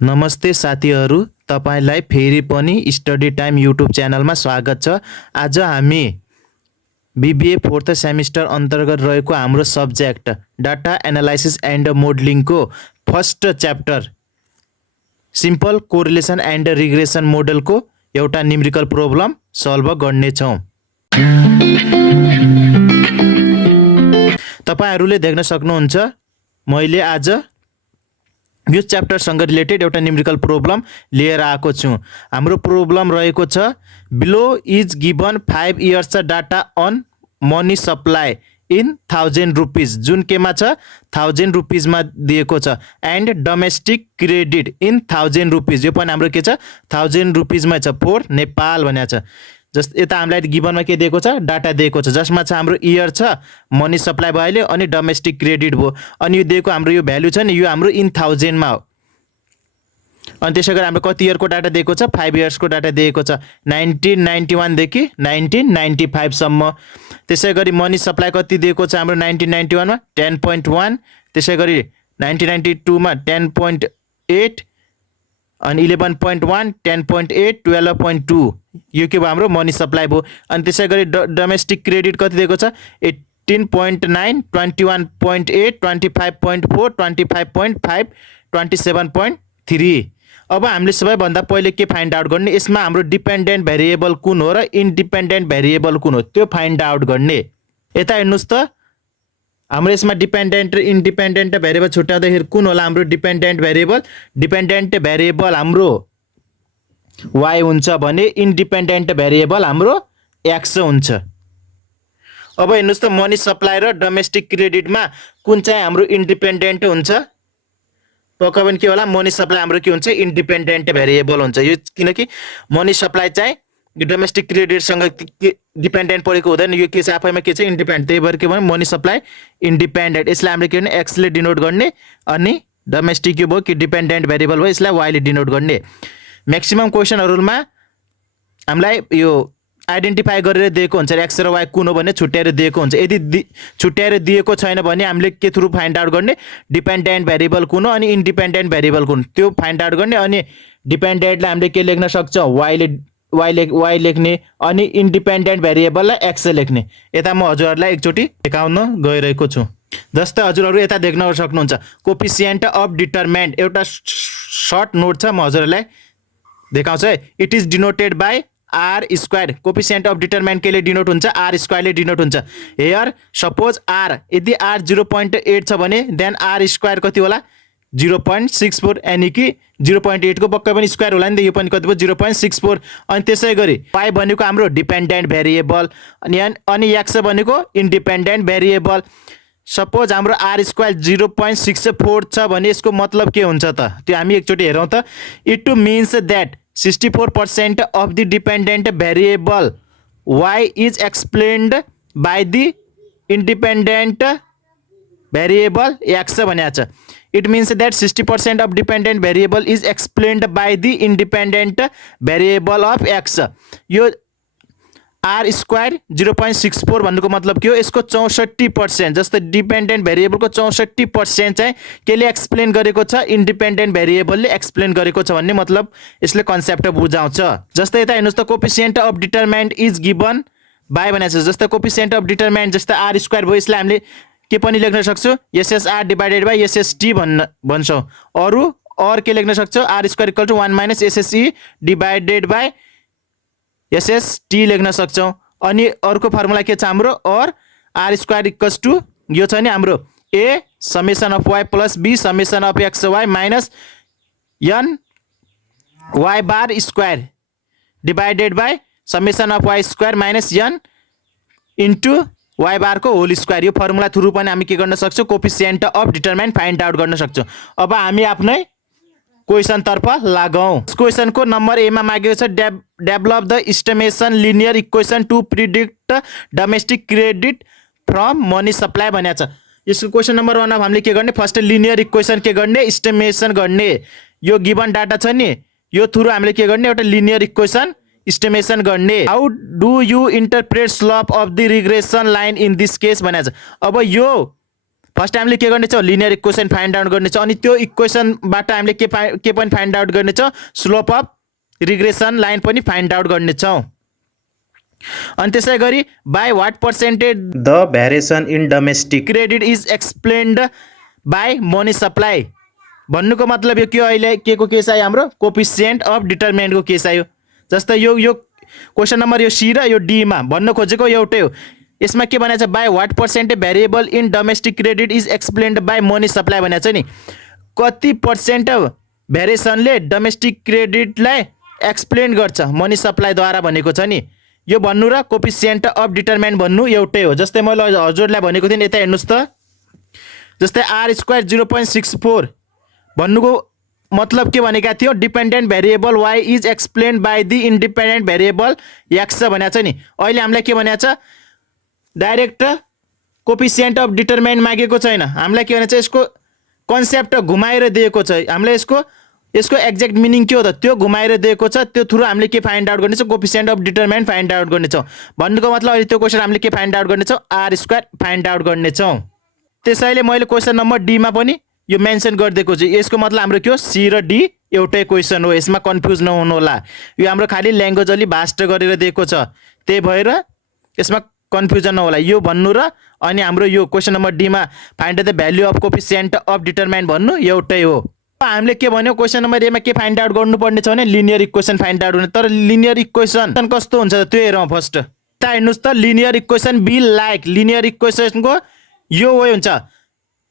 नमस्ते साथीहरू, तपाईलाई फेरि पनि स्टडी टाइम युट्युब च्यानलमा स्वागत छ। आज हामी बीबीए फोर्थ सेमिस्टर अन्तर्गत रहेको हाम्रो सब्जेक्ट डाटा एनालाइसिस एन्ड मोडलिङको first chapter simple correlation and regression मोडलको एउटा न्युमेरिकल प्रब्लम सल्भ गर्नेछौँ। तपाईहरूले देख्न सक्नुहुन्छ मैले आज यो च्याप्टरसँग रिलेटेड एउटा न्युमेरिकल प्रब्लम लिएर आएको छु। हाम्रो प्रब्लम रहेको छ below is given 5 years data on money supply in 1000 rupees, जुन केमा छ 1000 रुपीजमा दिएको छ, and domestic credit in 1000 rupees, यो पनि हाम्रो के छ 1000 रुपीजमा छ फोर नेपाल भनेको छ। जस्तो यता हामीलाई गिभनमा के दिएको छ डाटा दिएको छ, जसमा छ हाम्रो इयर छ, मनी सप्लाई भयो अहिले, अनि डोमेस्टिक क्रेडिट भयो, अनि यो दिएको हाम्रो यो भ्यालु छ नि यो हाम्रो इन 1000 मा हो। अनि त्यसै गरी हाम्रो कति इयरको डाटा दिएको छ 5 इयर्सको डाटा दिएको छ 1991 देखि 1995 सम्म। त्यसै गरी मनी सप्लाई कति दिएको छ हाम्रो 1991 मा 10.1, त्यसै गरी 1992 मा 10.8 अनि 11.1, 10.8, 12.2, यो के भयो हाम्रो मनी सप्लाई भयो। अनि त्यसै गरी डोमेस्टिक क्रेडिट कति दिएको छ 18.9, 21.8, 25.4, 25.5, 27.3। अब हामीले सबैभन्दा पहिले के फाइन्ड आउट गर्ने, यसमा हाम्रो डिपेन्डेन्ट भेरिएबल कुन हो र इन्डिपेन्डेन्ट भेरिएबल कुन हो त्यो फाइन्ड आउट गर्ने। यता हेर्नुहोस् त हाम्रो यसमा डिपेन्डेन्ट र इन्डिपेन्डेन्ट भेरिएबल छुट्याउँदाखेरि कुन होला हाम्रो डिपेन्डेन्ट भेरिएबल। डिपेन्डेन्ट भेरिएबल हाम्रो y हुन्छ भने इन्डिपेन्डेन्ट भेरिएबल हाम्रो x हुन्छ। अब हेर्नुहोस् त मनी सप्लाई र डोमेस्टिक क्रेडिटमा कुन चाहिँ हाम्रो इन्डिपेन्डेन्ट हुन्छ, पक्का पनि के होला मनी सप्लाई हाम्रो के हुन्छ इन्डिपेन्डेन्ट भेरिएबल हुन्छ। यो किनकि मनी सप्लाई चाहिँ डोमेस्टिक क्रेडिटसँग डिपेन्डेन्ट परेको हुँदैन, यो के छ आफैमा के छ इन्डिपेन्डेन्ट, त्यही भएर के भन्यो मनी सप्लाई इन्डिपेन्डेन्ट। यसलाई हामीले के भने x ले डिनोट गर्ने, अनि डोमेस्टिक यो भयो कि डिपेन्डेन्ट भेरिएबल भयो यसलाई y ले डिनोट गर्ने। म्याक्सिमम क्वेसनहरुमा हामीलाई यो आइडेन्टिफाई गरेर दिएको हुन्छ x र y कुन हो भन्ने छुट्याएर दिएको हुन्छ। यदि छुट्याएर दिएको छैन भने हामीले के थ्रु फाइन्ड आउट गर्ने डिपेन्डेन्ट भेरिएबल कुन हो अनि इन्डिपेन्डेन्ट भेरिएबल कुन त्यो फाइन्ड आउट गर्ने। अनि डिपेन्डेन्टलाई हामीले के लेख्न सक्छौँ y लेख्ने, अनि इन्डिपेन्डेन्ट भेरिएबललाई x लेख्ने। यता म हजुरहरूलाई एकचोटि देखाउन गइरहेको छु। जस्तै हजुरहरू यता देख्न सक्नुहुन्छ कोफिसिएन्ट अफ डिटरमिनेन्ट, एउटा सर्ट नोट छ म हजुरहरूलाई देखाउँछु है। It is denoted by R square. Coefficient of determinant केले डिनोट हुन्छ आर स्क्वायरले डिनोट हुन्छ। हेयर सपोज आर, यदि आर 0.8 छ भने देन आर स्क्वायर कति होला 0.64, यानी कि 0.8 को पक्कै पनि स्क्वायर होला नि त, यो पनि कति भयो 0.64। अनि त्यसै गरी y भनेको हाम्रो डिपेन्डेन्ट भेरिएबल, अनि x भनेको इन्डिपेन्डेन्ट भेरिएबल। सपोज हाम्रो आर स्क्वायर 0.64 छ भने यसको मतलब के हुन्छ त त्यो हामी एकचोटि हेरौँ त। It means that 64% of the dependent variable y is explained by the independent variable x भनेको छ। It means that 60% of dependent variable is explained by the independent variable of x। यो आर स्क्वायर 0.64 भन्नुको मतलब के हो, यसको 64%, जस्तै dependent भेरिएबलको 64% चाहिँ केले एक्सप्लेन गरेको छ इन्डिपेन्डेन्ट भेरिएबलले एक्सप्लेन गरेको छ भन्ने मतलब यसले कन्सेप्ट बुझाउँछ। जस्तै यता हेर्नुहोस् त coefficient of determinant is given by भनेको छ। जस्तै कोफिसिएन्ट अफ डिटरमिनेन्ट जस्तै आर स्क्वायर भयो, यसलाई हामीले के पनि लेख्न सक्छौँ एसएसआर डिभाइडेड बाई एसएसटी भन्छौँ। अरू के लेख्न सक्छौँ R square equal to 1 minus SSE divided by SST लेख्न सक्छौँ। अनि अर्को फर्मुला के छ हाम्रो आर स्क्वायर इक्वल्स टु यो छ नि हाम्रो a summation of y plus b summation of x Y minus n y bar square divided by summation of y square minus n into y bar को whole square. यो formula through पनि हामी के गर्न सक्छौँ coefficient of determinant find out गर्न सक्छौँ। अब हामी आफ्नै क्वेसन तर्फ लागौँ। क्वेसन को नम्बर ए मा मागेको छ develop the estimation linear equation to predict domestic credit from money supply भनेको छ। यसको क्वेसन नम्बर 1 हामीले के गर्ने फर्स्ट लिनियर इक्वेसन के गर्ने एस्टिमेसन गर्ने। यो गिभन डाटा छ नि यो थ्रु हामीले के गर्ने एउटा लिनियर इक्वेसन एस्टिमेसन गर्ने। How do you interpret slope of the regression line in this case भनेको छ। अब यो फर्स्ट हामीले के गर्नेछौँ लिनियर इक्वेसन फाइन्ड आउट गर्नेछौँ अनि त्यो इक्वेसनबाट हामीले के पनि फाइन्ड आउट गर्नेछौँ स्लोप अफ रिग्रेसन लाइन पनि फाइन्ड आउट गर्नेछौँ अनि त्यसै गरी by what percentage the variation in domestic credit is explained by money supply भन्नुको मतलब यो के अहिले के को केस आयो हाम्रो कोफिसिएन्ट अफ डिटरमिनेन्टको केस आयो जस्तै यो क्वेसन नम्बर यो सी र यो डी मा भन्न खोजेको एउटै हो यसमा के भनेको छ by what percentage variable in domestic credit is explained by money supply भनेको छ नि कति पर्सेन्ट भेरिएसनले डोमेस्टिक क्रेडिटलाई एक्सप्लेन गर्छ मनी सप्लाईद्वारा भनेको छ नि यो भन्नु र कोफिसिएन्ट अफ डिटरमिनेन्ट भन्नु एउटै हो जस्तै मैले हजुरलाई भनेको थिएँ यता हेर्नुस् त जस्तै आर स्क्वायर 0.64 भन्नुको मतलब के भनेका थियो dependent variable Y is explain by the independent variable X भनेको छ नि अहिले हामीलाई के भनेको छ डाइरेक्ट कोफिसिएन्ट अफ डिटरमिनेन्ट मागेको छैन हामीलाई के भनेको छ यसको कन्सेप्ट घुमाएर दिएको छ हामीलाई यसको एक्ज्याक्ट मिनिङ के हो त त्यो घुमाएर दिएको छ त्यो थ्रु हामीले के फाइन्ड आउट गर्नेछौँ coefficient of determinant find out गर्नेछौँ भन्नुको मतलब अहिले त्यो क्वेसन हामीले के फाइन्ड आउट गर्नेछौँ आर स्क्वायर फाइन्ड आउट गर्नेछौँ त्यसैले मैले क्वेसन नम्बर डी मा पनि यो मेन्सन गरिदिएको छु यसको मतलब हाम्रो के हो सी र डी एउटै क्वेसन हो यसमा कन्फ्युज नहुनु होला यो हाम्रो खाली ल्याङ्ग्वेज अलि भास्ट गरेर दिएको छ त्यही भएर यसमा कन्फ्युजन नहोला यो भन्नु र अनि हाम्रो यो क्वेसन नम्बर डी मा find the value of coefficient of determinant भन्नु एउटै हो हामीले के भन्यो क्वेसन नम्बर ए मा के फाइन्ड आउट गर्नुपर्ने छ भने लिनियर इक्वेसन फाइन्ड आउट गर्ने तर लिनियर इक्वेसन कस्तो हुन्छ त्यो हेरौँ फर्स्ट त हेर्नुस् त linear equation be like linear इक्वेसनको यो वे हुन्छ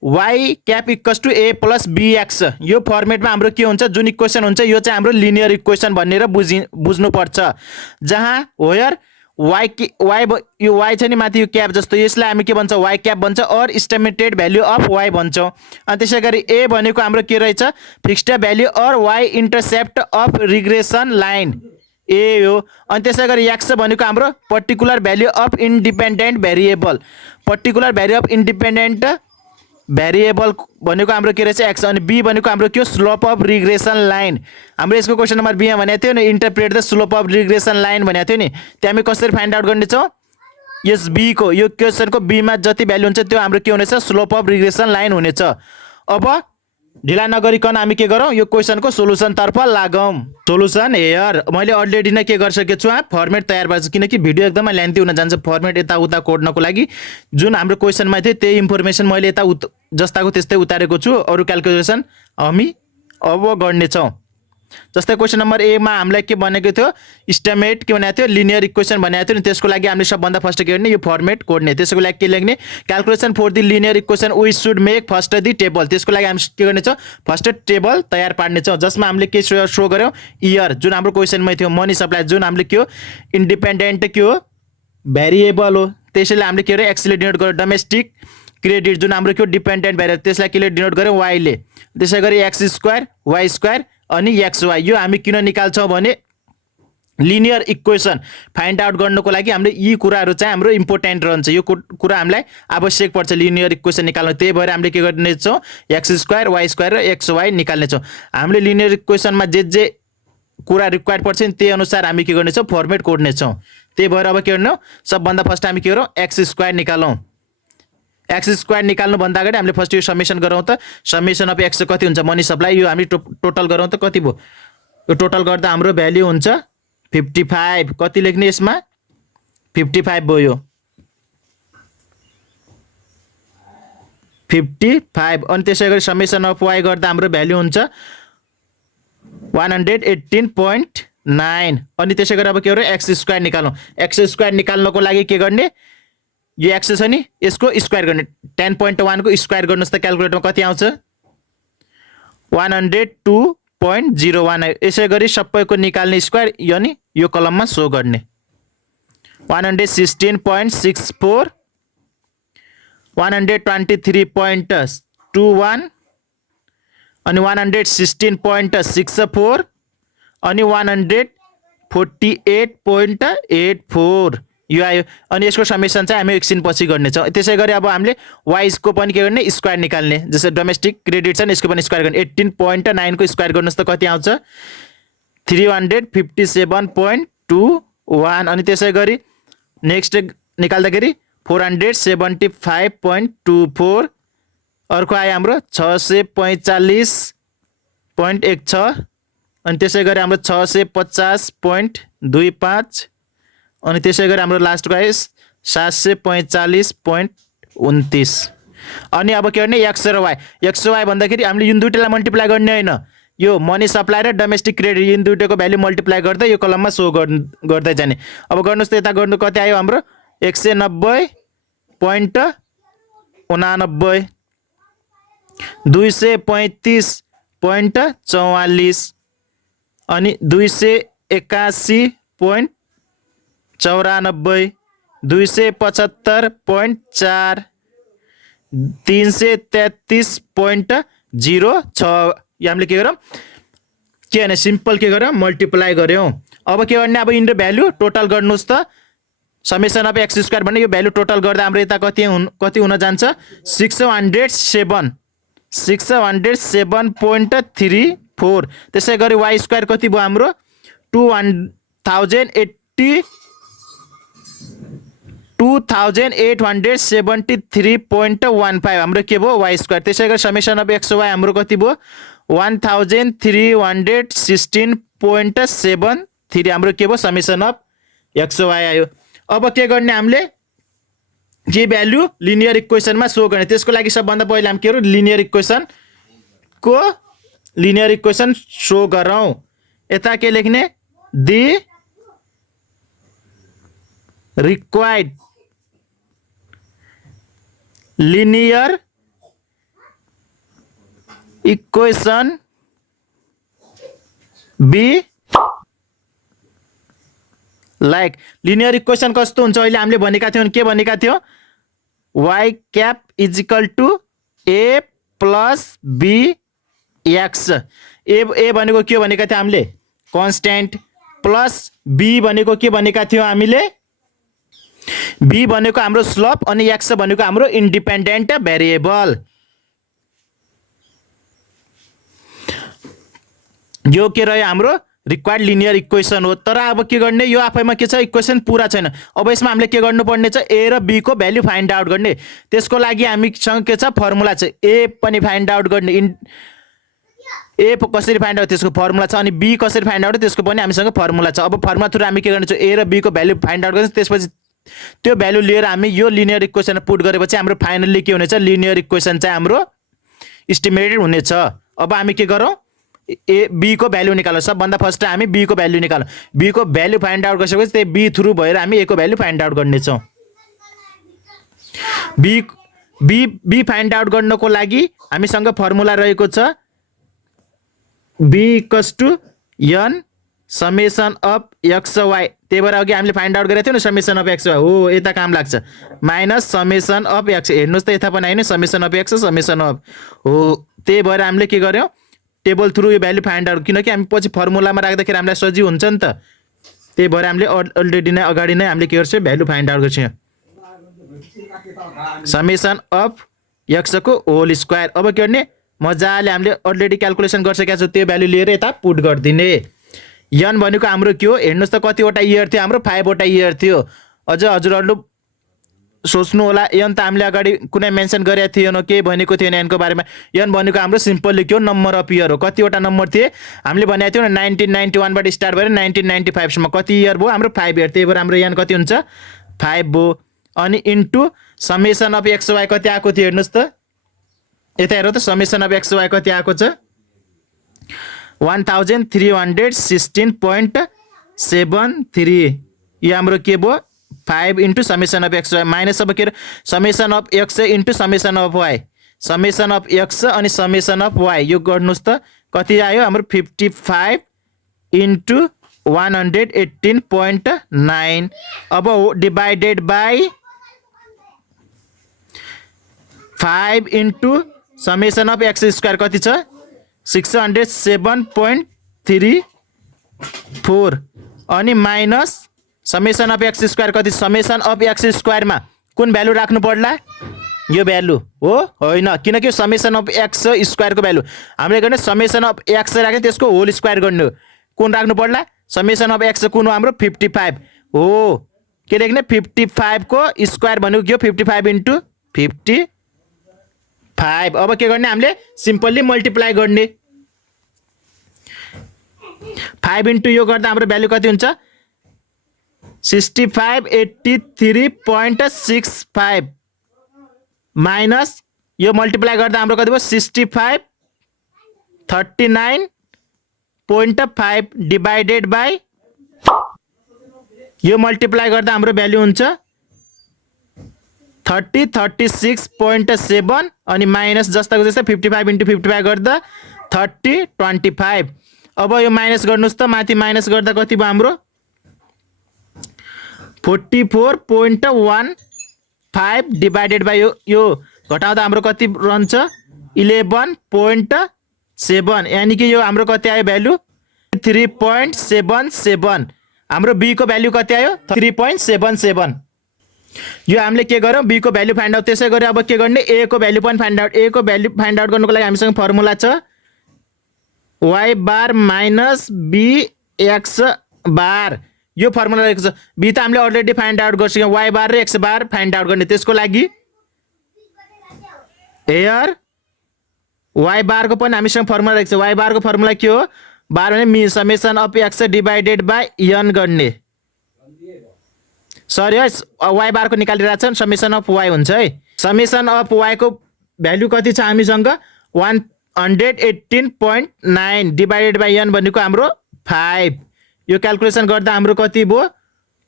y cap equals to a plus bx यो फर्मेटमा हाम्रो के हुन्छ जुन इक्वेसन हुन्छ यो चाहिँ हाम्रो लिनियर इक्वेसन भनेर बुझ्नुपर्छ जहाँ वेयर यो y छ नि माथि यो क्याप जस्तो यसलाई हामी के भन्छ y क्याप भन्छ or estimated value of y भन्छौँ अनि त्यसै गरी a भनेको हाम्रो के रहेछ fixed value or y intercept of regression line a हो अनि त्यसै गरी x भनेको हाम्रो particular value of independent variable particular value of independent variable भनेको हाम्रो के रहेछ एक्स अनि बी भनेको हाम्रो के हो स्लोप अफ रिग्रेसन लाइन हाम्रो यसको क्वेसन नम्बर बीमा भनेको थियो नि interpret the slope of regression line भनेको थियो नि त्यो हामी कसरी फाइन्ड आउट गर्नेछौँ यस बी को यो क्वेसनको बीमा जति भ्यालु हुन्छ त्यो हाम्रो के हुनेछ स्लोप अफ रिग्रेसन लाइन हुनेछ अब ढिला नगरिकन हामी के गरौँ यो क्वेसनको सोलुसन तर्फ लागौँ सोलुसन हेयर मैले अलरेडी नै के गरिसकेको छु फर्मेट तयार भएको छ किनकि भिडियो एकदमै लेन्थी हुन जान्छ फर्मेट यताउता कोड्नको लागि जुन हाम्रो क्वेसनमा थियो त्यही इन्फर्मेसन मैले यता जस्ताको त्यस्तै उतारेको छु अरू क्याल्कुलेसन हामी अब गर्नेछौँ जस्तै क्वेसन नम्बर ए मा हामीलाई के भनेको थियो इस्टिमेट के भनेको थियो लिनियर इक्वेसन भनेको थियो नि त्यसको लागि हामीले सबभन्दा फर्स्ट के गर्ने यो फर्मेट कोड्ने त्यसको लागि के लेख्ने calculation for the linear equation we should make first the table त्यसको लागि हामी के गर्नेछौँ फर्स्ट टेबल तयार पार्नेछौँ जसमा हामीले के सो गर्यौँ इयर जुन हाम्रो क्वेसनमै थियो मनी सप्लाई जुन हामीले के हो इन्डिपेन्डेन्ट के हो भेरिएबल हो त्यसैले हामीले के गर्यौँ एक्सले डिनोट गर्यौँ डोमेस्टिक क्रेडिट जुन हाम्रो के हो डिपेन्डेन्ट भेरिएबल त्यसलाई केले डिनोट गर्यौँ वाईले त्यसै गरी एक्स स्क्वायर वाई स्क्वायर अनि XY यो हामी किन निकाल्छौँ भने लिनियर इक्वेसन फाइन्ड आउट गर्नको लागि हामीले यी कुराहरू चाहिँ हाम्रो इम्पोर्टेन्ट रहन्छ यो कुरा हामीलाई आवश्यक पर्छ लिनियर इक्वेसन निकाल्न त्यही भएर हामीले के गर्नेछौँ एक्स स्क्वायर वाई स्क्वायर र XY निकाल्नेछौँ हामीले लिनियर इक्वेसनमा जे कुरा रिक्वायर्ड पर्छ नि त्यही अनुसार हामी के गर्नेछौँ फर्मेट कोड्नेछौँ त्यही भएर अब के गर्नु सबभन्दा फर्स्ट हामी के गरौँ एक्स स्क्वायर निकालौँ एक्स स्क्वायर निकाल्नुभन्दा अगाडि हामीले फर्स्ट यो समेसन गरौँ त समेसन अफ एक्स कति हुन्छ मनी सप्लाई यो हामी टोटल गरौँ त कति भयो यो टोटल गर्दा हाम्रो भ्याल्यु हुन्छ 55 कति लेख्ने यसमा 55 भयो यो 55 अनि त्यसै गरी समेसन अफ वाई गर्दा हाम्रो भ्याल्यु हुन्छ 118.9 अनि त्यसै गरी अब के गर्यो एक्स स्क्वायर निकालौँ एक्स स्क्वायर निकाल्नको लागि के गर्ने यो एक्स छ नि यसको स्क्वायर गर्ने 10.1 को स्क्वायर गर्नुस् त क्याल्कुलेटरमा कति आउँछ 102.01 यसै गरी सबैको निकाल्ने स्क्वायर यानी यो कलममा सो गर्ने 116.64 123.21 अनि 116.64 अनि 148.84 यो आयो अनि यसको समेसन चाहिँ हामी एकछिन पछि गर्नेछौँ त्यसै गरी अब हामीले वाइजको पनि के गर्ने स्क्वायर निकाल्ने जस्तै डोमेस्टिक क्रेडिट छ नि यसको पनि स्क्वायर गर्ने 18.9 को स्क्वायर गर्नुहोस् त कति आउँछ 357.21 अनि त्यसै गरी नेक्स्ट निकाल्दाखेरि 475.24 अर्को आयो हाम्रो 645.16 अनि त्यसै गरी हाम्रो 650.25 अनि त्यसै गरी हाम्रो लास्टको आयो 745.29 अनि अब के गर्ने एक्स र वाई भन्दाखेरि हामीले यो दुईटैलाई मल्टिप्लाई गर्ने होइन यो मनी सप्लाई र डोमेस्टिक क्रेडिट यो दुईटैको भ्यालु मल्टिप्लाई गर्दै यो कलममा सो गर्दै जाने। अब गर्नुहोस् त यता गर्नु कति आयो हाम्रो 190.89 235.44 अनि 281.94 275.4 333.06 यो हामीले के गरौँ के भने सिम्पल के गरौँ मल्टिप्लाई गऱ्यौँ। अब के गर्ने अब यिनीहरू भ्यालु टोटल गर्नुहोस् त समेसन अफ एक्स स्क्वायर भने यो भ्यालु टोटल गर्दा हाम्रो यता कति हुन जान्छ 607.34 त्यसै गरी वाई स्क्वायर कति भयो हाम्रो 2873.15 हाम्रो के भयो वाई स्क्वायर। त्यसै गरी समेसन अफ एक्स वाई हाम्रो कति भयो 1316.73 हाम्रो के भयो समेसन अफ एक्स वाई आयो। अब के गर्ने हामीले जे भ्यालु लिनियर इक्वेसनमा सो गर्ने त्यसको लागि सबभन्दा पहिला हामी के गरौँ लिनियर इक्वेसन सो गरौँ। यता के लेख्ने the required linear equation be like linear equation कस्तो हुन्छ अहिले हामीले भनेका थियौँ के भनेका थियौँ y cap is equal to a plus b x a भनेको के भनेका थियौँ हामीले कन्स्ट्यान्ट प्लस बी भनेको के भनेका थियौँ हामीले बी भनेको हाम्रो स्लोप अनि एक्स भनेको हाम्रो इन्डिपेन्डेन्ट भेरिएबल। यो के रह्यो हाम्रो रिक्वायर्ड लिनियर इक्वेसन हो। तर अब के गर्ने यो आफैमा के छ इक्वेसन पुरा छैन। अब यसमा हामीले के गर्नुपर्ने छ ए र बी को भ्यालु फाइन्ड आउट गर्ने। त्यसको लागि हामीसँग के छ फर्मुला छ ए पनि फाइन्ड आउट गर्ने ए कसरी फाइन्ड आउट त्यसको फर्मुला छ अनि बी कसरी फाइन्ड आउट त्यसको पनि हामीसँग फर्मुला छ। अब फर्मुला थ्रु हामी के गर्नेछौँ ए र बी को भ्यालु फाइन्ड आउट गर्छ त्यसपछि त्यो भ्यालु लिएर हामी यो लिनियर इक्वेसन पुट गरेपछि हाम्रो फाइनल्ली के हुनेछ लिनियर इक्वेसन चाहिँ हाम्रो इस्टिमेटेड हुनेछ। अब हामी के गरौँ ए बी को भ्यालु निकालौँ। सबभन्दा फर्स्ट हामी बी को भ्यालु निकालौँ। बी को भ्यालु फाइन्ड आउट गरिसकेपछि त्यही बी थ्रु भएर हामी ए को भ्यालु फाइन्ड आउट गर्नेछौँ। बी फाइन्ड आउट गर्नको लागि हामीसँग फर्मुला रहेको छ B equals to N summation of x Y. त्यही भएर अघि हामीले फाइन्ड आउट गरेको थियौँ नि समेसन अफ एक्स वाई हो यता काम लाग्छ माइनस समेसन अफ एक्स हेर्नुहोस् त यता पनि आएन summation of x summation of हो। त्यही भएर हामीले के गर्यौँ टेबल थ्रु यो भ्यालु फाइन्ड आउट किनकि हामी पछि फर्मुलामा राख्दाखेरि हामीलाई सजिलो हुन्छ नि त। त्यही भएर हामीले अलरेडी नै अगाडि नै हामीले के गर्छौँ भ्यालु फाइन्ड आउट गर्छौँ समेसन अफ एक्सको होल स्क्वायर। अब के गर्ने मजाले हामीले अलरेडी क्यालकुलेसन गरिसकेका छौँ त्यो भ्यालु लिएर यता पुट गरिदिने। एन भनेको हाम्रो के हो हेर्नुहोस् त कतिवटा इयर थियो हाम्रो 5 वटा इयर थियो। अझ हजुरहरूले सोच्नु होला एन त हामीले अगाडि कुनै मेन्सन गरेको थिएन केही भनेको थिएन एनको बारेमा। एन भनेको हाम्रो सिम्पल लेख्यो नम्बर अफ इयर हो। कतिवटा नम्बर थिए हामीले भनेको थियौँ 1991 बाट स्टार्ट भएर 1995 सम्म कति इयर भयो हाम्रो 5 इयर। त्यही भएर हाम्रो एन कति हुन्छ 5 भयो अनि into summation of x Y कति आएको थियो हेर्नुहोस् त यता हेरौँ त समेसन अफ एक्स वाई कति आएको छ 1316.73 यो हाम्रो के भयो 5 into summation of x Y minus अब के summation of X into summation of Y summation of X अनि समेसन अफ वाई यो गर्नुहोस् त कति आयो हाम्रो 55 इन्टु 118.9 अब divided by 5 into summation of x square कति छ 607.34 अनि minus summation of x square कति समेसन अफ एक्स स्क्वायरमा कुन भ्यालु राख्नु पर्ला यो भ्यालु हो होइन किनकि समेसन अफ एक्स स्क्वायरको भ्यालु हामीले गर्ने समेसन अफ एक्स राख्ने त्यसको होल स्क्वायर गर्ने कुन राख्नु पर्ला समेसन अफ एक्स कुन हो हाम्रो 55 हो के लेख्ने 55 को स्क्वायर भनेको के हो 55 इन्टु 55 5। अब के गर्ने हामीले सिम्पल्ली मल्टिप्लाई गर्ने 5 इन्टु यो गर्दा हाम्रो भ्यालु कति हुन्छ 6583.65 माइनस यो मल्टिप्लाई गर्दा हाम्रो कति भयो 6539.5 डिभाइडेड बाई यो मल्टिप्लाई गर्दा हाम्रो भ्यालु हुन्छ 36.7 अनि माइनस जस्ताको जस्तै 55 इन्टु 55 गर्दा 30.25। अब यो माइनस गर्नुस् त माथि माइनस गर्दा कति भयो हाम्रो 44.15 डिभाइडेड बाई यो घटाउँदा हाम्रो कति रहन्छ 11.7 यानी कि यो हाम्रो कति आयो भ्यालु 3.77। हाम्रो बी को भ्यालु कति आयो 3.77। यो हामीले के गर्यौं बी को भ्यालु फाइन्ड आउट त्यसै गरी अब के गर्ने ए को भ्यालु पनि फाइन्ड आउट ए को भ्यालु फाइन्ड आउट गर्नको लागि हामीसँग फर्मुला छ y bar minus be x bar यो फर्मुला रहेको छ बी त हामीले अलरेडी फाइन्ड आउट गरिसक्यौं y बार र x बार फाइन्ड आउट गर्ने त्यसको लागि एयर y बार को पनि हामीसँग फर्मुला रहेको छ y बार को फर्मुला के हो बार भने मी summation of x divided by n गर्ने सरी है y बार को निकालिरहेको छ समेसन अफ y हुन्छ है समेसन अफ y को भ्यालु कति छ हामीसँग 118.9 डिभाइडेड बाइ n भनेको हाम्रो 5 यो क्याल्कुलेसन गर्दा हाम्रो कति भयो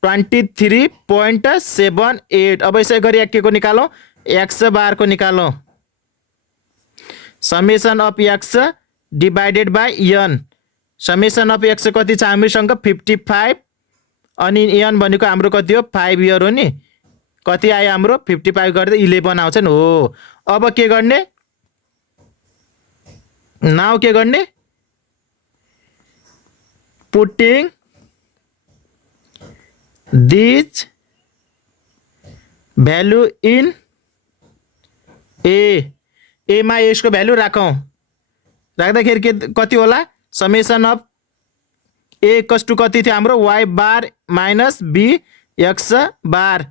23.78। अब यसै गरी के को निकालौं x बार को निकालौं summation of x divided by n summation of x कति छ हामीसँग 55 अनि n भनेको हाम्रो कति हो 5 इयर हो नि कति आयो हाम्रो 55 गर्दा 11 आउँछ नि हो। अब के गर्ने नाउ के गर्ने putting this value in A मा यसको भ्यालु राखौं राख्दाखेरि के कति होला summation of A equals to कति थियो हाम्रो y bar minus be x bar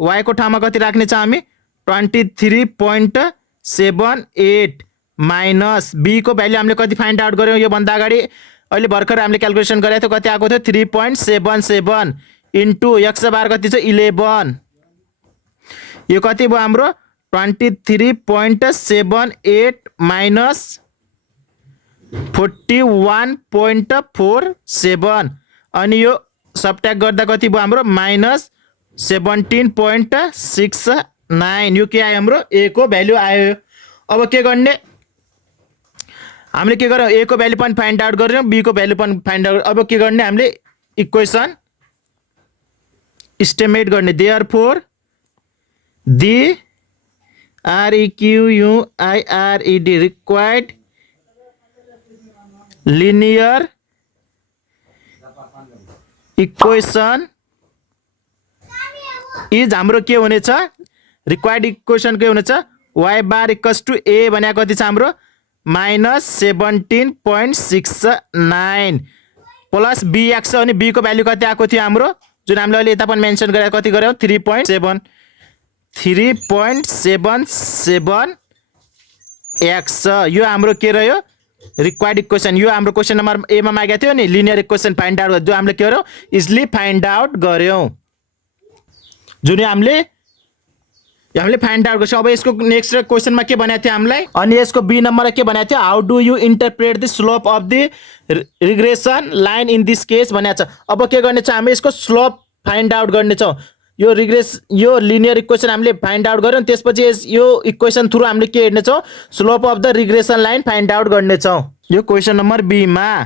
y को ठाउँमा कति राख्ने छ हामी 23.78 माइनस बी को भ्यालु हामीले कति फाइन्ड आउट गर्यौं यो भन्दा अगाडि अहिले भर्खर हामीले क्याल्कुलेसन गरेको थियो कति आएको थियो 3.77 इन्टु एक्स बार कति छ 11 यो कति भयो हाम्रो 23.78 माइनस 41.47 अनि यो सबट्र्याक्ट गर्दा कति भयो हाम्रो माइनस 17.69 यो के आयो हाम्रो ए को भ्यालु आयो। अब के गर्ने हामीले के गर्यौं ए को भ्यालु पनि फाइन्ड आउट गर्यौं बी को भ्यालु पनि फाइन्ड आउट अब के गर्ने हामीले इक्वेसन एस्टिमेट गर्ने therefore the REQUIRED required linear equation is हाम्रो के हुनेछ रिक्वायर्ड इक्वेसन के हुनेछ y bar equals to a भने कति छ हाम्रो माइनस 17.69 प्लस bx अनि b को भ्यालु कति आएको थियो हाम्रो जुन हामीले अहिले यता पनि मेन्सन गरेको कति गर्यौं 3.77 x यो हाम्रो के रह्यो रिक्वायर्ड इक्वेसन यो हाम्रो क्वेशन नम्बर ए मा मागेको थियो नि लिनियर इक्वेसन फाइन्ड आउट जो हामीले के गर्यौं इजिली फाइन्ड आउट गर्यौं जुन हामीले फाइन्ड आउट गर्छौं। अब यसको नेक्स्ट क्वेशनमा के भनेको थियो हामीलाई अनि यसको बी नम्बरमा के भनेको थियो how do you interpret the slope of the regression line in this case भनेको छ। अब के गर्ने छ हामी यसको स्लोप फाइन्ड आउट गर्ने छौं यो लिनियर इक्वेसन हामीले फाइन्ड आउट गर्यौं त्यसपछि यो इक्वेसन थ्रु हामीले के हेर्ने छौं slope of the regression line find out गर्ने छौं। यो क्वेशन नम्बर बी मा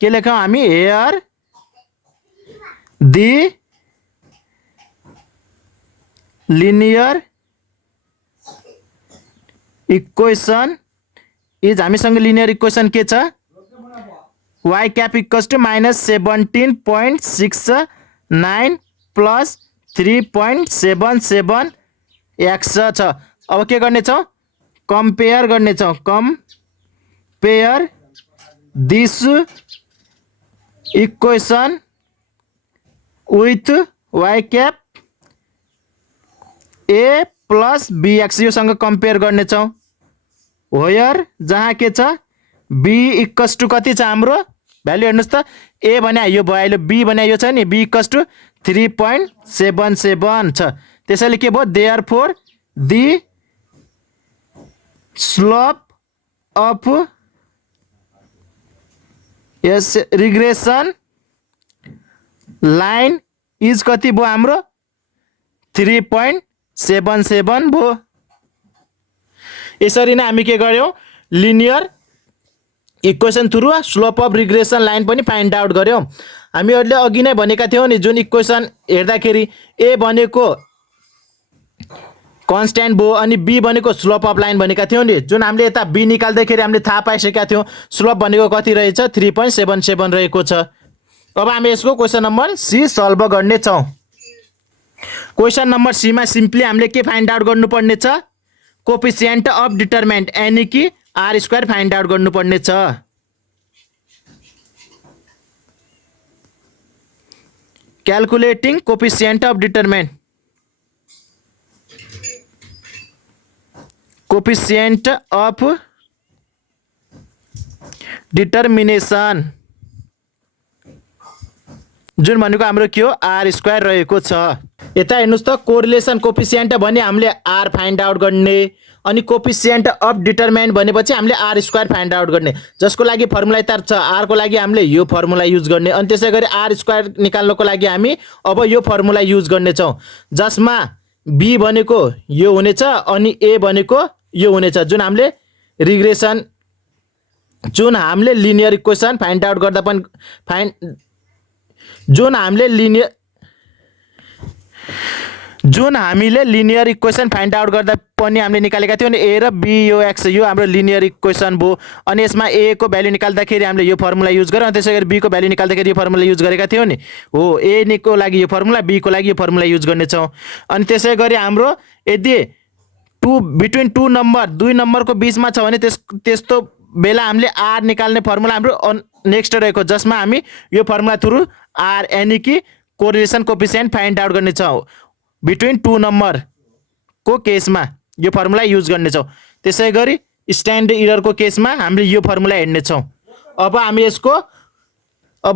के लेखौं हामी here the linear equation is हामीसँग लिनियर इक्वेसन के छ y cap equals to minus 17.69 plus 3.77 x छ। अब के गर्ने छौं कम्पेयर गर्ने छौं compare this equation with y cap a plus bx यो सँग कम्पेयर गर्ने छौं वेयर जहाँ के छ बी इक्वल्स टु कति छ हाम्रो भ्यालु हेर्नुहोस् त ए भने यो भयो बी भने यो छ नि बी इक्वल्स टु 3.77 छ त्यसैले के भयो therefore the slope of yes regression line is कति भयो हाम्रो 3.77 भयो यसरी नै हामी के गर्यौं linear equation through slope of regression line पनि फाइन्ड आउट गर्यौं हामीहरुले अघि नै भनेका थियौं नि जुन इक्वेसन हेर्दाखेरि ए भनेको कन्स्ट्यान्ट भयो अनि बी भनेको स्लोप अफ लाइन भनेका थियौं नि जुन हामीले यता बी निकाल्दाखेरि हामीले थाहा पाइसकेका थियौं स्लोप भनेको कति रहेछ 3.77 रहेको छ अब हामी यसको क्वेशन नम्बर सी सल्भ गर्ने छौं क्वेशन नम्बर सी मा सिम्पली हामीले के फाइन्ड आउट गर्नुपर्ने छ कोएफिसिएन्ट अफ डिटरमिनेन्ट यानी कि आर स्क्वायर फाइन्ड आउट गर्नुपर्ने छ calculating coefficient of determinant coefficient of determination जुन भनेको हाम्रो के हो आर स्क्वायर रहेको छ यता हेर्नुस् त कोरिलेसन कोएफिसिएन्ट भने हामीले आर फाइन्ड आउट गर्ने अनि कोएफिसिएन्ट अफ डिटरमिनेन्ट भनेपछि हामीले आर स्क्वायर फाइन्ड आउट गर्ने जसको लागि फर्मुला यता छ आर को लागि हामीले यो फर्मुला युज गर्ने अनि त्यसैगरी आर स्क्वायर निकाल्नको लागि हामी अब यो फर्मुला युज गर्ने छौं जसमा बी भनेको यो हुनेछ अनि ए भनेको यो हुनेछ जुन हामीले लिनियर इक्वेसन फाइन्ड आउट गर्दा पनि जुन हामीले लिनियर इक्वेसन फाइन्ड आउट गर्दा पनि हामीले निकालेका थियौं नि ए र बी यो एक्स यो हाम्रो लिनियर इक्वेसन भयो अनि यसमा ए को भ्यालु निकाल्दाखेरि हामीले यो फर्मुला युज गर्यौं अनि त्यसैगरी बी को भ्यालु निकाल्दाखेरि यो फर्मुला युज गरेका थियौं नि हो ए को लागि यो फर्मुला बी को लागि यो फर्मुला युज गर्ने छौं अनि त्यसैगरी हाम्रो यदि बिट्विन टु नम्बर दुई नम्बरको बीचमा छ भने त्यस्तो बेला हामीले आर निकाल्ने फर्मुला हाम्रो नेक्स्ट रहेको जसमा हामी यो फर्मुला थ्रु आर यानी कि कोरिलेसन कोएफिसिएन्ट फाइन्ड आउट गर्ने छौं बिट्विन टु नम्बर को केसमा यो फर्मुला युज गर्ने छौं त्यसैगरी स्ट्यान्डर्ड एरर को केसमा हामीले यो फर्मुला हेर्ने छौं अब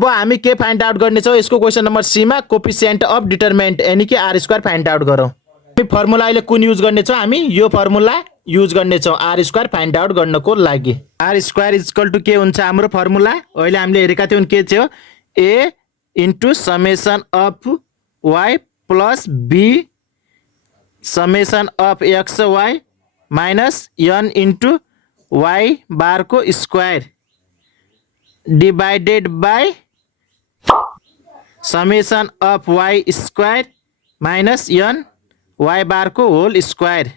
हामी के फाइन्ड आउट गर्ने छौं यसको क्वेशन नम्बर सी मा कोएफिसिएन्ट अफ डिटरमिनेन्ट यानी कि आर स्क्वायर फाइन्ड आउट गरौं हामी फर्मुला अहिले कुन युज गर्ने छौं हामी यो फर्मुला युज गर्ने छौं आर स्क्वायर फाइन्ड आउट गर्नको लागि आर स्क्वायर इक्वल टु के हुन्छ हाम्रो फर्मुला अहिले हामीले हेरेका थियौं के थियो a into summation of y plus b summation of x Y minus n into y bar को square divided by summation of y square minus n y bar को होल स्क्वायर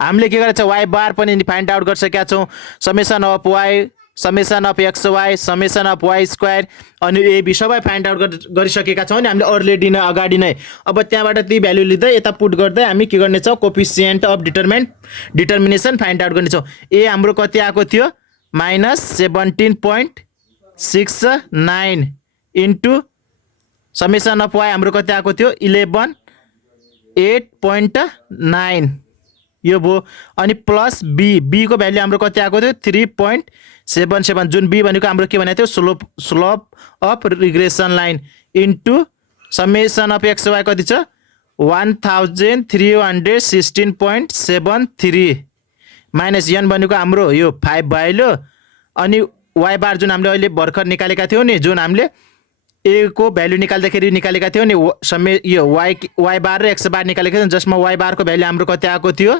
हामीले के गरेछ y बार पनि फाइन्ड आउट गरिसकेका छौं summation of y summation of x Y summation of y square अनि A B सबै फाइन्ड आउट गरिसकेका छौं नि हामीले अलरेडी नै अगाडि नै अब त्यहाँबाट ती भ्यालु लिँदै यता पुट गर्दै हामी के गर्ने छौं कोएफिसिएन्ट अफ डिटरमिनेसन फाइन्ड आउट गर्ने छौं ए हाम्रो कति आको थियो -17.69 इन्टु समेसन अफ y हाम्रो कति आको थियो 11.8.9 यो भयो अनि प्लस बी को भ्यालु हाम्रो कति आको थियो 3.77 जुन बी भनेको हाम्रो के भनेको थियो slope of regression line into summation of x Y कति छ 1316.73 माइनस n भनेको हाम्रो यो 5 भयो अनि y बार जुन हामीले अहिले भर्खर निकालेका थियौं नि जुन हामीले a को भ्यालु निकाल्दाखेरि निकालेका थियौं नि यो y बार र x बार निकालेका थियौं जसमा y बार को भ्यालु हाम्रो कति आको थियो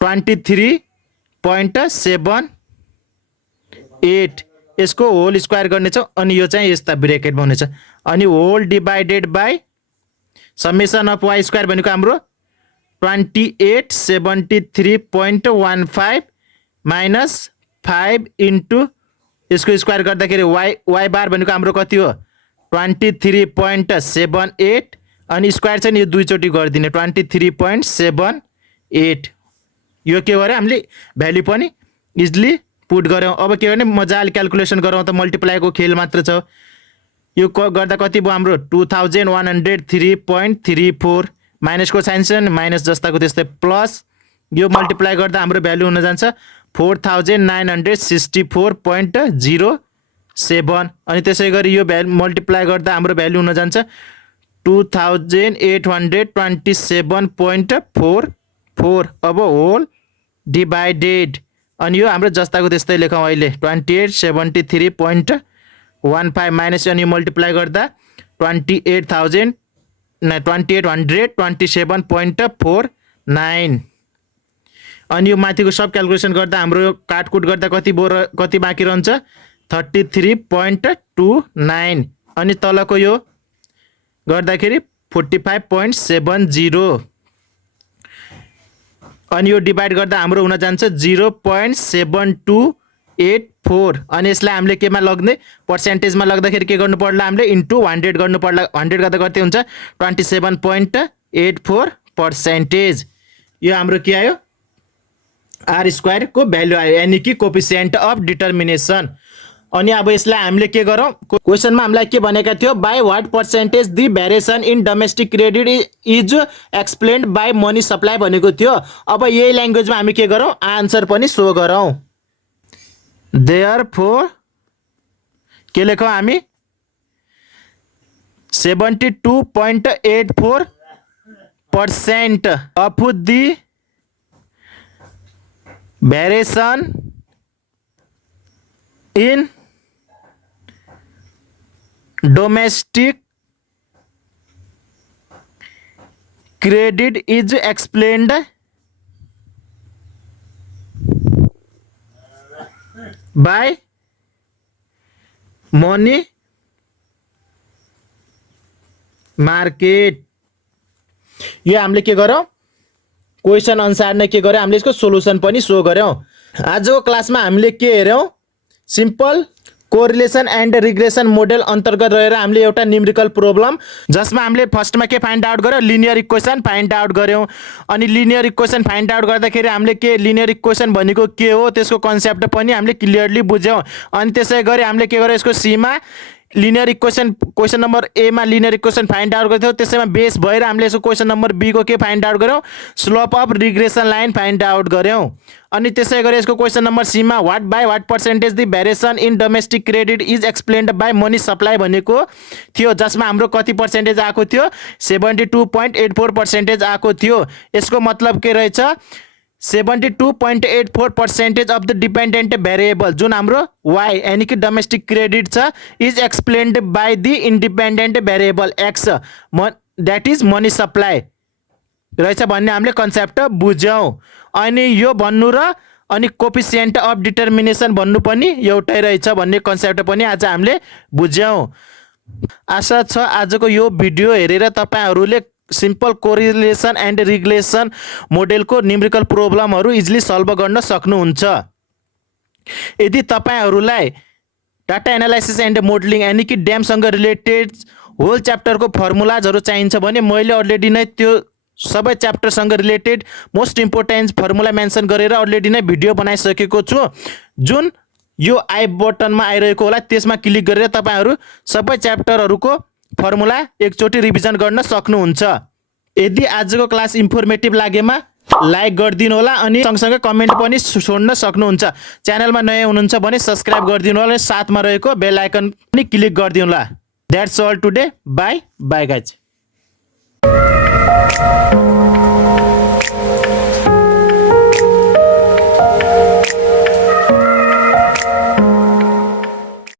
23.78 यसको होल स्क्वायर गर्ने छ अनि यो चाहिँ यस्ता ब्र्याकेट बन्ने छ अनि whole divided by summation of y square भनेको हाम्रो 2873.15 माइनस 5 इन्टु यसको स्क्वायर गर्दाखेरि y बार भनेको हाम्रो कति हो 23.78 अनि स्क्वायर चाहिँ यो दुई चोटी गरिदिने 23.78 यो के गरे हामीले भ्यालु पनि इजिली पुट गर्यौं अब के गर्ने मजाले क्याल्कुलेसन गरौँ त मल्टिप्लाई को खेल मात्र छ यो गर्दा कति भयो हाम्रो 2103.34 माइनस को साइन छ माइनस जस्ताको त्यस्तै प्लस यो मल्टिप्लाई गर्दा हाम्रो भ्यालु हुन जान्छ 4964.07 अनि त्यसै गरी यो मल्टिप्लाई गर्दा हाम्रो भ्यालु हुन जान्छ 2827.44। अब होल डिभाइडेड अनि यो हाम्रो जस्ताको त्यस्तै लेखौँ अहिले 2873.15 माइनस अनि मल्टिप्लाई गर्दा 2827.49 अनि यो माथिको सब क्याल्कुलेसन गर्दा हाम्रो काटकुट गर्दा कति बाँकी रहन्छ 33.29 अनि तलको यो गर्दाखेरि 45.70 अनि यो डिभाइड गर्दा हाम्रो हुन जान्छ 0.7284 अनि यसलाई हामीले केमा लग्ने पर्सेन्टेजमा लग्दाखेरि के गर्नु पर्ला हामीले इन्टु 100 गर्नु पर्ला 100 गर्दा कति हुन्छ 27.84%। यो हाम्रो के आयो आर स्क्वायर को भ्यालु आयो यानी कि कोफिसिएन्ट अफ डिटर्मिनेसन। अनि अब यसलाई हामीले के गरौँ क्वेसनमा हामीलाई के भनेका थियो by what percentage the variation in domestic credit is explained by money supply भनेको थियो। अब यही ल्याङ्ग्वेजमा हामी के गरौँ आन्सर पनि सो गरौँ। देयरफोर के लेखौँ हामी 72.84% of the variation in domestic credit is explained by money market। यो हामीले के गरौँ क्वेसन अनुसार नै के गर्यौं हामीले यसको सोलुसन पनि सो गर्यौं। आजको क्लासमा हामीले के हेर्यौं simple correlation and regression model अन्तर्गत रहेर हामीले एउटा न्युमेरिकल प्रब्लम जसमा हामीले फर्स्टमा के फाइन्ड आउट गर्यौं लिनियर इक्वेसन फाइन्ड आउट गर्यौं। अनि लिनियर इक्वेसन फाइन्ड आउट गर्दाखेरि हामीले के लिनियर इक्वेसन भनेको के हो त्यसको कन्सेप्ट पनि हामीले क्लियरली बुझ्यौं। अनि त्यसै गरी हामीले के गर्यौं यसको सीमा लिनियर इक्वेसन क्वेसन नम्बर ए मा लिनियर इक्वेसन फाइन्ड आउट गर्थ्यौं त्यसैमा बेस भएर हामीले यसको क्वेसन नम्बर बी को के फाइन्ड आउट गर्यौं slope of regression line find out गर्यौं। अनि त्यसै गरी यसको क्वेसन नम्बर सी मा what by what percentage the variation in domestic credit is explained by money supply भनेको थियो जसमा हाम्रो कति पर्सेन्टेज आएको थियो 72.84% आएको थियो। यसको मतलब के रहेछ 72.84% अफ द डिपेन्डेन्ट भेरिएबल जुन हाम्रो y यानी कि डोमेस्टिक क्रेडिट छ is explained by the independent variable x that is money supply रहेछ भन्ने हामीले कन्सेप्ट बुझ्यौं। अनि यो भन्नु र अनि कोफिसिएन्ट अफ डिटर्मिनेसन भन्नु पनि एउटै रहेछ भन्ने कन्सेप्ट पनि आज हामीले बुझ्यौं। आशा छ आजको यो भिडियो हेरेर तपाईहरुले सिम्पल कोरिलेसन एन्ड रिग्रेसन मोडेलको न्युमेरिकल प्रब्लमहरु इजिली सल्भ गर्न सक्नुहुन्छ। यदि तपाईहरुलाई डाटा एनालाइसिस एन्ड मोडलिङ यानी कि DAM सँग रिलेटेड होल च्याप्टरको फर्मुलाजहरु चाहिन्छ भने मैले अलरेडी नै त्यो सबै च्याप्टर सँग related most important formula mention गरेर अलरेडी नै भिडियो बनाइसकेको छु जुन यो आई बटनमा आइरहेको होला त्यसमा क्लिक गरेर तपाईहरु सबै च्याप्टरहरुको फर्मुला एकचोटी रिभिजन गर्न सक्नुहुन्छ। यदि आजको क्लास इन्फर्मेटिभ लागेमा लाइक गरिदिनु होला अनि सँगसँगै कमेन्ट पनि छोड्न सक्नुहुन्छ। च्यानलमा नयाँ हुनुहुन्छ भने सब्स्क्राइब गरिदिनु होला साथमा रहेको बेल आइकन पनि क्लिक गरिदिनु होला। That's all today bye bye guys.